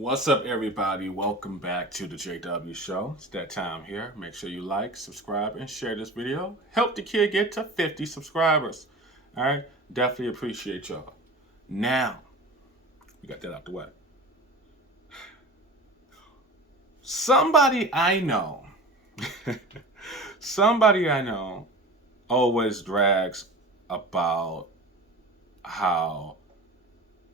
What's up, everybody? Welcome back to the JW Show. It's that time here. Make sure you like, subscribe, and share this video. Help the kid get to 50 subscribers. All right? Definitely appreciate y'all. Now, we got that out the way. Somebody I know, somebody I know always drags about how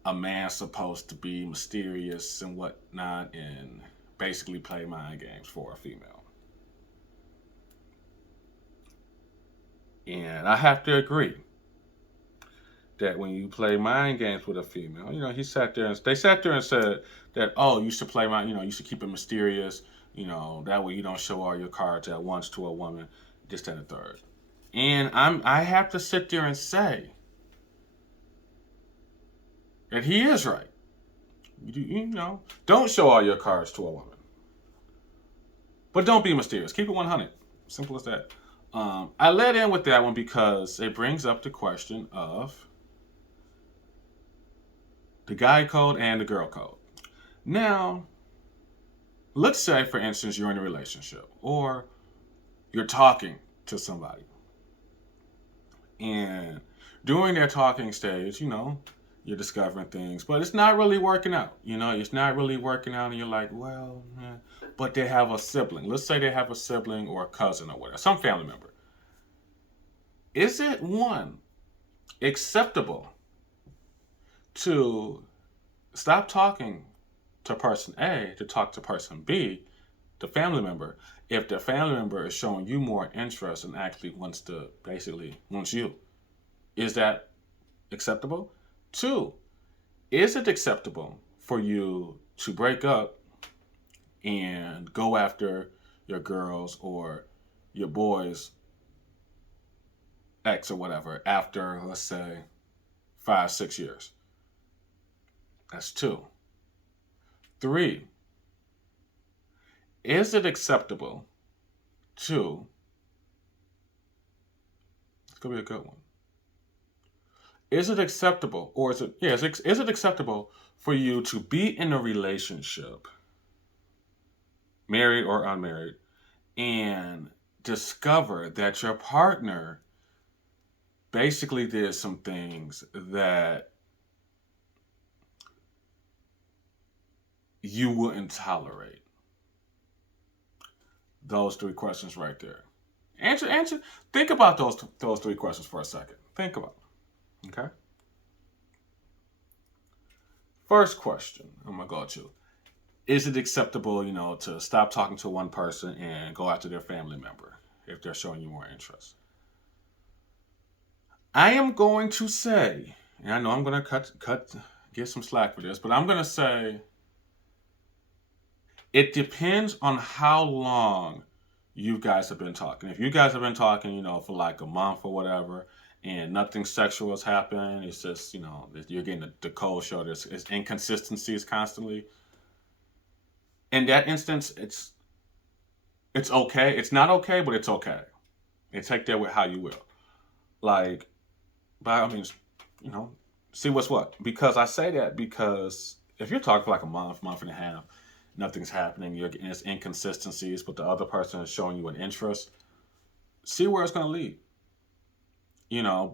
a man's supposed to be mysterious and whatnot and basically play mind games for a female. And I have to agree that when you play mind games with a female, he sat there and they sat there and said that, oh, you should play mind, you should keep it mysterious, that way you don't show all your cards at once to a woman, this, that, and the third. And I have to sit there and say that he is right. Don't show all your cards to a woman. But don't be mysterious. Keep it 100. Simple as that. I led in with that one because it brings up the question of the guy code and the girl code. Now, let's say, for instance, you're in a relationship or you're talking to somebody. And during their talking stage, you're discovering things, but it's not really working out. It's not really working out, and you're like, well, but they have a sibling. Let's say they have a sibling or a cousin or whatever, some family member. Is it one acceptable to stop talking to person A to talk to person B, the family member, if the family member is showing you more interest and actually wants you? Is that acceptable? Two, is it acceptable for you to break up and go after your girls or your boys' ex or whatever after, let's say, 5-6 years? That's two. Three, is it acceptable to, it's going to be a good one. Is it acceptable, or is it acceptable for you to be in a relationship, married or unmarried, and discover that your partner basically did some things that you wouldn't tolerate? Those three questions right there. Answer. Think about those three questions for a second. Think about them. Okay. First question I'm gonna go to: is it acceptable, to stop talking to one person and go after their family member if they're showing you more interest? I am going to say, and I know I'm gonna get some slack for this, but I'm gonna say it depends on how long you guys have been talking. If you guys have been talking, for like a month or whatever, and nothing sexual has happened, it's just, you're getting the cold shoulder. It's inconsistencies constantly. In that instance, it's okay. It's not okay, but it's okay. And take that with how you will. Like, by all means, see what's what. Because I say that because if you're talking for like a month and a half, nothing's happening, you're getting inconsistencies, but the other person is showing you an interest, see where it's going to lead.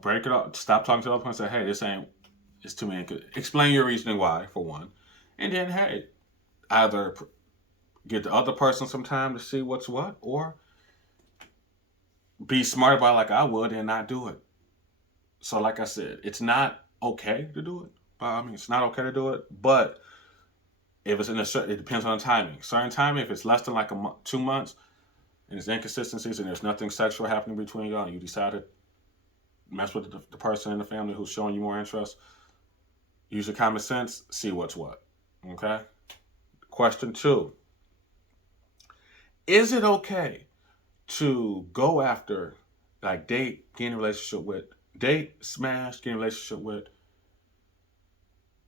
Break it up. Stop talking to the other person. Say, hey, it's too many. Explain your reasoning why, for one. And then, hey, either get the other person some time to see what's what, or be smart about it like I would and not do it. So, like I said, it's not okay to do it. It's not okay to do it. But if it's it depends on the timing. Certain timing, if it's less than like 2 months, and there's inconsistencies and there's nothing sexual happening between y'all, and you decided mess with the person in the family who's showing you more interest, use your common sense, see what's what. Okay? Question 2. Is it okay to go after, like, date, smash, get in a relationship with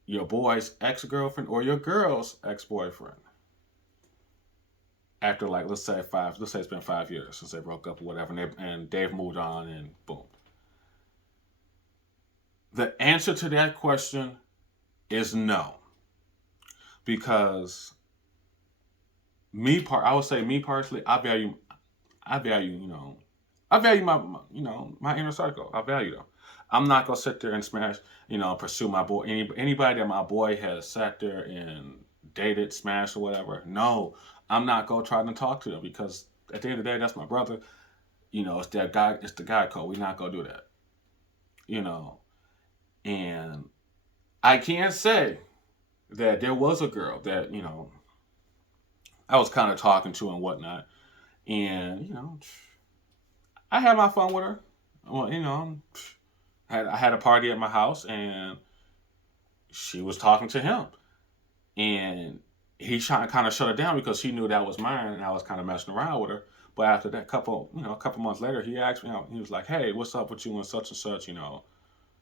your boy's ex-girlfriend or your girl's ex-boyfriend after, like, let's say it's been 5 years since they broke up or whatever, and they've moved on, and boom. The answer to that question is no. because I would say me personally, I value, I value my inner circle. I value them. I'm not gonna sit there and smash, pursue my boy. Anybody that my boy has sat there and dated, smashed, or whatever. No, I'm not gonna try to talk to them because at the end of the day, that's my brother. It's that guy. It's the guy code. We're not gonna do that. You know, and I can say that there was a girl that I was kind of talking to and whatnot, and I had my fun with her. Well, I had a party at my house, and she was talking to him, and he kind of shut her down because he knew that was mine, and I was kind of messing around with her. But after that, a couple months later, he asked me, he was like, "Hey, what's up with you and such and such?"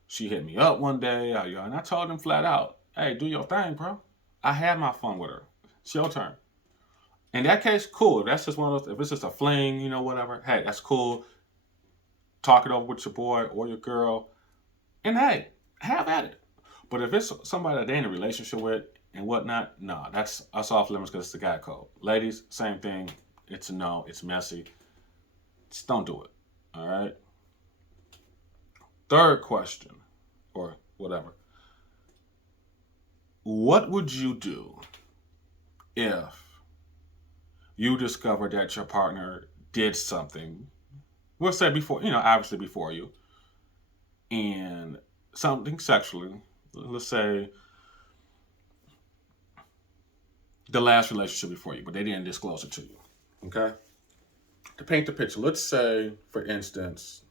She hit me up one day, and I told him flat out, "Hey, do your thing, bro. I had my fun with her. It's your turn." In that case, cool. If that's just one of those, if it's just a fling, whatever, hey, that's cool. Talk it over with your boy or your girl, and hey, have at it. But if it's somebody that they in a relationship with and whatnot, nah, that's us off limits because it's the guy code. Ladies, same thing. It's a no. It's messy. Just don't do it. All right. Third question, or whatever. What would you do if you discovered that your partner did something, we'll say before, obviously before you, and something sexually, let's say the last relationship before you, but they didn't disclose it to you, okay? To paint the picture, let's say, for instance,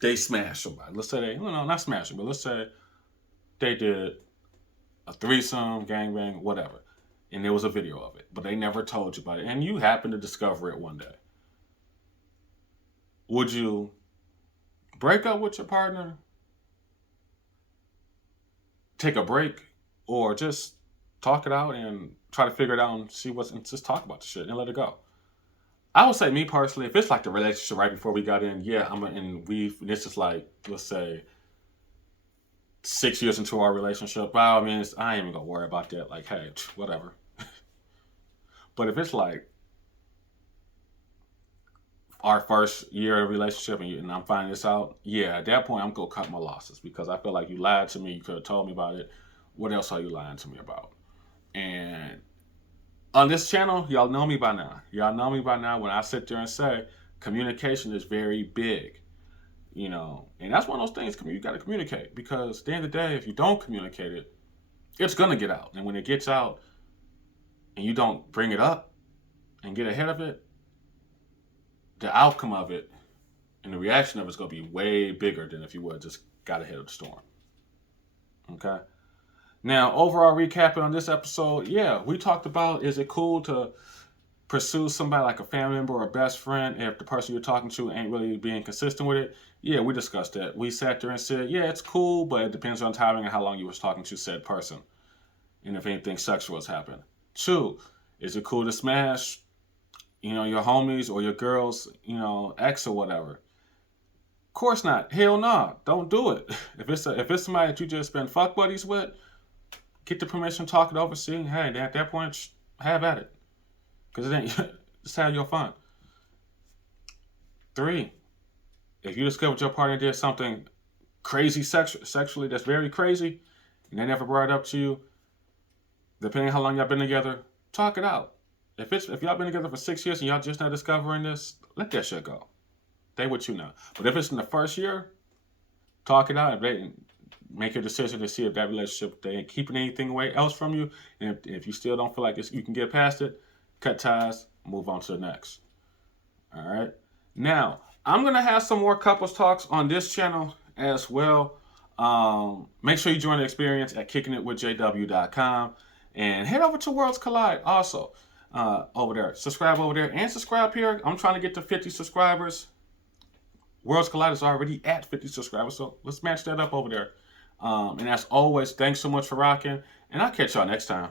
they smashed somebody. Let's say not smashing, but let's say they did a threesome, gangbang, whatever, and there was a video of it, but they never told you about it, and you happen to discover it one day. Would you break up with your partner, take a break, or just talk it out and try to figure it out and and just talk about the shit and let it go? I would say, me personally, if it's like the relationship right before we got in, yeah, this is like, let's say, 6 years into our relationship. Well, I mean, I ain't even gonna worry about that. Like, hey, whatever. But if it's like our first year of relationship and I'm finding this out, yeah, at that point I'm gonna cut my losses because I feel like you lied to me. You could have told me about it. What else are you lying to me about? And on this channel, y'all know me by now. Y'all know me by now when I sit there and say communication is very big, and that's one of those things you got to communicate because at the end of the day, if you don't communicate it, it's gonna get out. And when it gets out and you don't bring it up and get ahead of it, the outcome of it and the reaction of it's going to be way bigger than if you would have just got ahead of the storm. Okay? Now, overall recapping on this episode, yeah, we talked about, is it cool to pursue somebody like a family member or a best friend if the person you're talking to ain't really being consistent with it? Yeah, we discussed that. We sat there and said, yeah, it's cool, but it depends on timing and how long you was talking to said person and if anything sexual has happened. 2, is it cool to smash your homies or your girls, ex or whatever? Of course not. Hell no. Don't do it. If it's somebody that you just been fuck buddies with, get the permission, talk it over, see, hey, at that point, have at it. Because it ain't, just have your fun. 3, if you discovered your partner did something crazy sexually that's very crazy, and they never brought it up to you, depending on how long y'all been together, talk it out. If y'all been together for 6 years and y'all just not discovering this, let that shit go. They with you now. But if it's in the first year, talk it out. If they make your decision to see if that relationship, they ain't keeping anything away else from you, and if you still don't feel like you can get past it, cut ties, move on to the next. All right. Now, I'm gonna have some more couples talks on this channel as well. Make sure you join the experience at kickingitwithjw.com and head over to Worlds Collide also. Over there, subscribe over there and subscribe here. I'm trying to get to 50 subscribers. Worlds Collide is already at 50 subscribers, so let's match that up over there. And as always, thanks so much for rocking, and I'll catch y'all next time.